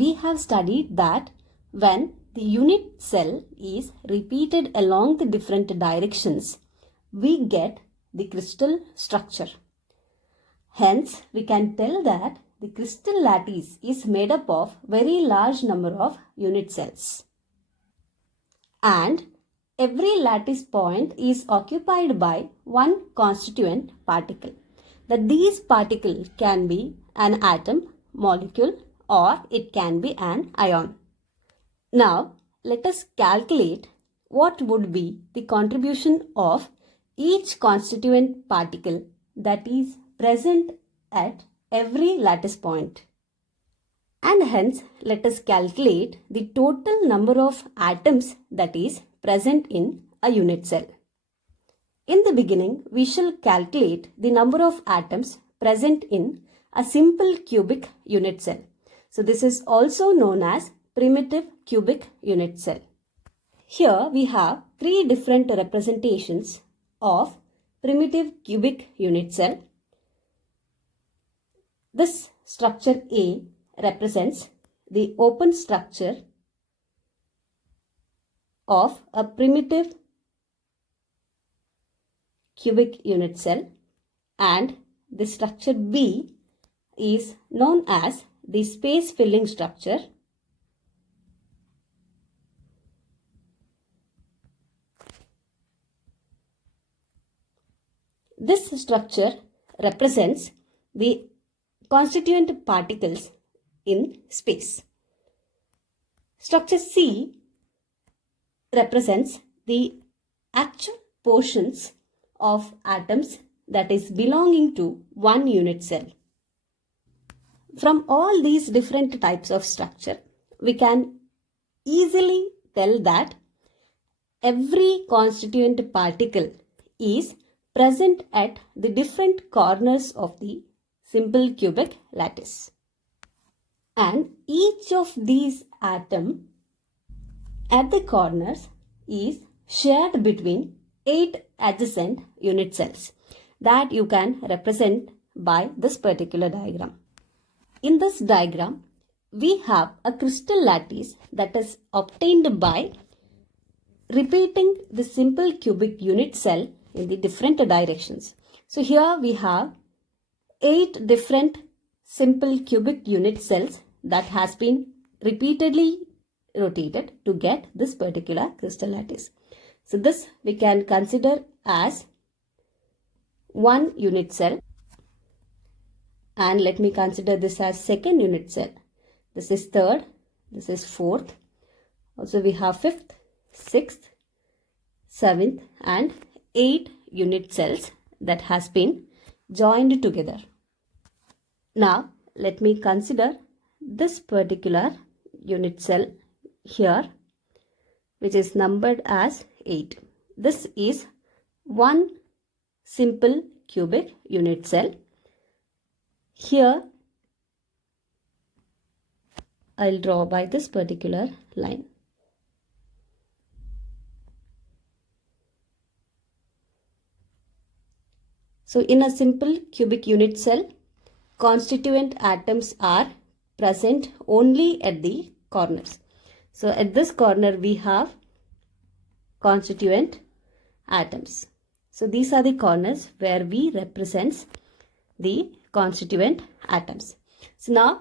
we have studied that when the unit cell is repeated along the different directions, we get the crystal structure. Hence, we can tell that the crystal lattice is made up of very large number of unit cells. And every lattice point is occupied by one constituent particle. That these particles can be an atom, molecule, or it can be an ion. Now, let us calculate what would be the contribution of each constituent particle that is present at every lattice point. And hence, let us calculate the total number of atoms that is present in a unit cell. In the beginning, we shall calculate the number of atoms present in a simple cubic unit cell. So this is also known as primitive cubic unit cell. Here we have three different representations of primitive cubic unit cell. This structure A represents the open structure of a primitive cubic unit cell, and the structure B is known as the space filling structure. This structure represents the constituent particles in space. Structure C represents the actual portions of atoms that is belonging to one unit cell. From all these different types of structure, we can easily tell that every constituent particle is present at the different corners of the simple cubic lattice. And each of these atoms at the corners is shared between 8 adjacent unit cells that you can represent by this particular diagram. In this diagram, we have a crystal lattice that is obtained by repeating the simple cubic unit cell in the different directions. So here we have 8 different simple cubic unit cells that has been repeatedly rotated to get this particular crystal lattice. So this we can consider as one unit cell, and let me consider this as second unit cell. This is third, this is fourth. Also we have fifth, sixth, seventh and 8 unit cells that has been joined together. Now let me consider this particular unit cell here, which is numbered as 8. This is one simple cubic unit cell. Here I'll draw by this particular line. So in a simple cubic unit cell, constituent atoms are present only at the corners. So at this corner we have constituent atoms. So these are the corners where we represent the constituent atoms. So now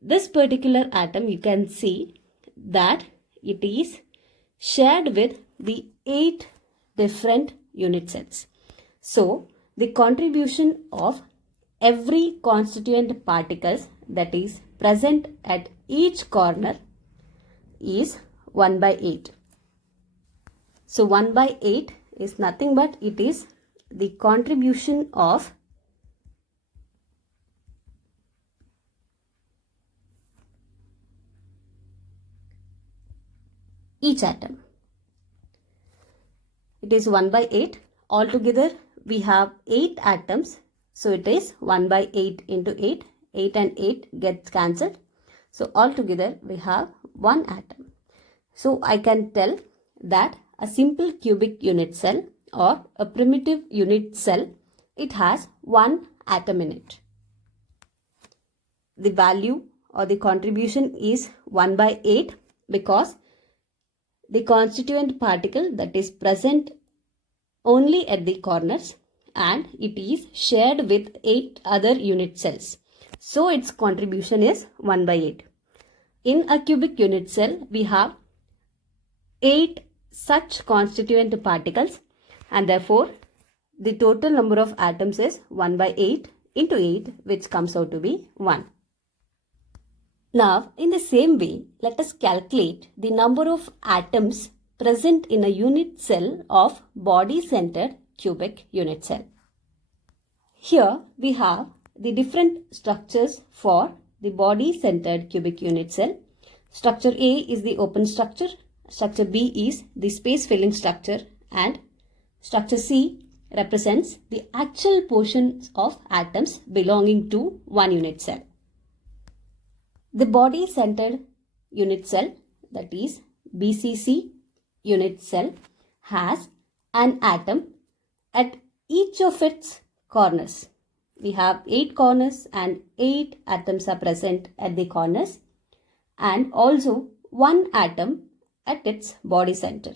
this particular atom, you can see that it is shared with the 8 different unit cells. So the contribution of every constituent particles that is present at each corner is 1 by 8. So 1 by 8 is nothing but it is the contribution of each atom. It is 1 by 8. Altogether we have 8 atoms. So it is 1 by 8 into 8. 8 and 8 gets cancelled. So altogether we have 1 atom. So I can tell that a simple cubic unit cell or a primitive unit cell, it has 1 atom in it. The value or the contribution is 1 by 8 because the constituent particle that is present only at the corners and it is shared with 8 other unit cells. So its contribution is 1 by 8. In a cubic unit cell, we have 8 such constituent particles and therefore the total number of atoms is 1 by 8 into 8, which comes out to be 1. Now, in the same way, let us calculate the number of atoms present in a unit cell of body-centered cubic unit cell. Here we have the different structures for the body-centered cubic unit cell. Structure A is the open structure, structure B is the space-filling structure, and structure C represents the actual portions of atoms belonging to one unit cell. The body-centered unit cell, that is BCC unit cell, has an atom at each of its corners. We have 8 corners and 8 atoms are present at the corners and also 1 atom at its body center.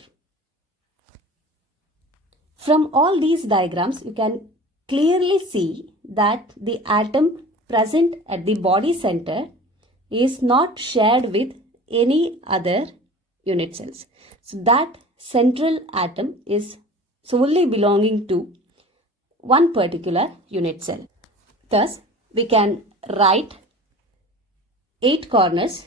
From all these diagrams, you can clearly see that the atom present at the body center is not shared with any other unit cells. So that central atom is solely belonging to one particular unit cell. Thus, we can write 8 corners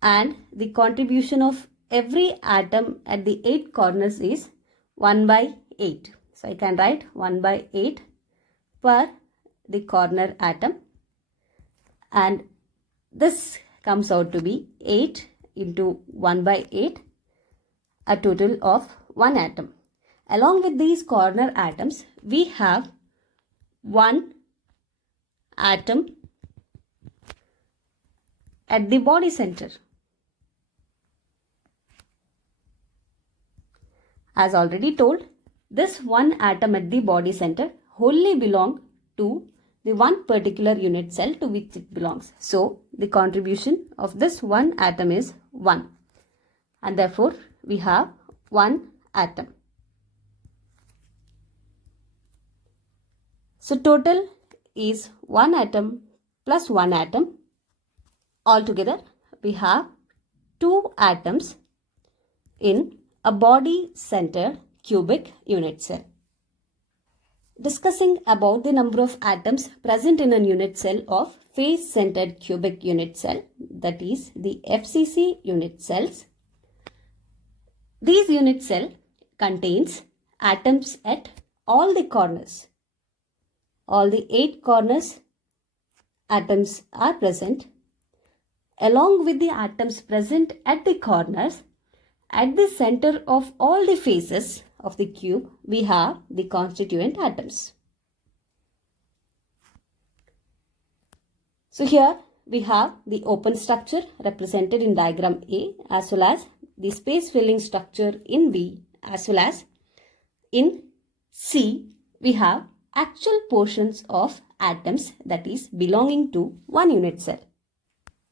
and the contribution of every atom at the 8 corners is 1 by 8. So, I can write 1 by 8 per the corner atom, and this comes out to be 8 into 1 by 8, a total of 1 atom. Along with these corner atoms, we have 1 atom at the body center. As already told, this 1 atom at the body center wholly belongs to the one particular unit cell to which it belongs. So, the contribution of this 1 atom is 1, and therefore we have 1 atom. So, total is 1 atom plus 1 atom. Altogether, we have 2 atoms in a body-centered cubic unit cell. Discussing about the number of atoms present in a unit cell of face-centered cubic unit cell, that is the FCC unit cells. These unit cell contains atoms at all the corners. All the 8 corners atoms are present. Along with the atoms present at the corners, at the center of all the faces of the cube, we have the constituent atoms. So here we have the open structure represented in diagram A, as well as the space filling structure in B, as well as in C we have actual portions of atoms that is belonging to one unit cell.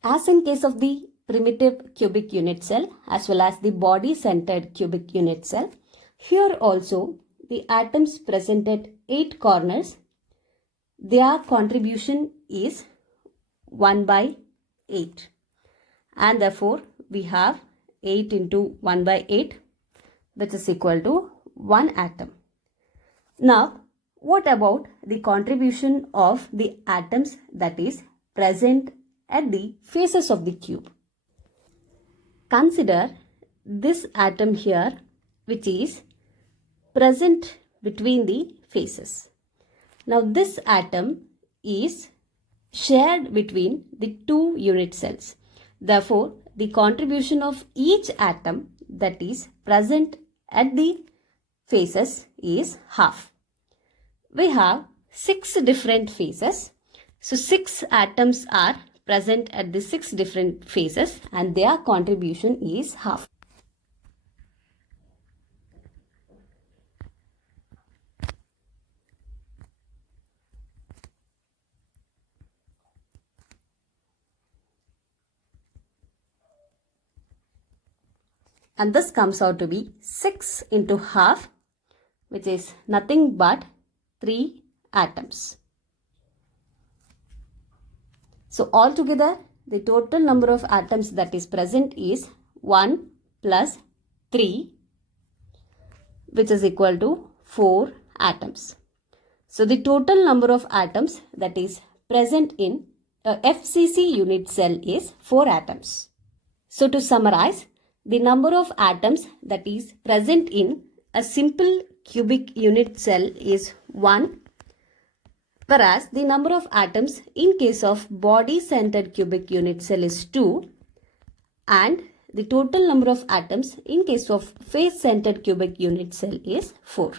As in case of the primitive cubic unit cell as well as the body-centered cubic unit cell, here also the atoms present at 8 corners, their contribution is 1 by 8, and therefore we have 8 into 1 by 8, which is equal to 1 atom. Now, what about the contribution of the atoms that is present at the faces of the cube? Consider this atom here, which is present between the faces. Now, this atom is shared between the 2 unit cells. Therefore, the contribution of each atom that is present at the faces is half. We have 6 different faces. So, 6 atoms are present at the 6 different faces and their contribution is half. and this comes out to be 6 into half, which is nothing but 3 atoms. So altogether, the total number of atoms that is present is 1 plus 3, which is equal to 4 atoms. So the total number of atoms that is present in a FCC unit cell is 4 atoms. So to summarize, the number of atoms that is present in a simple cubic unit cell is 1, whereas the number of atoms in case of body-centered cubic unit cell is 2, and the total number of atoms in case of face-centered cubic unit cell is 4.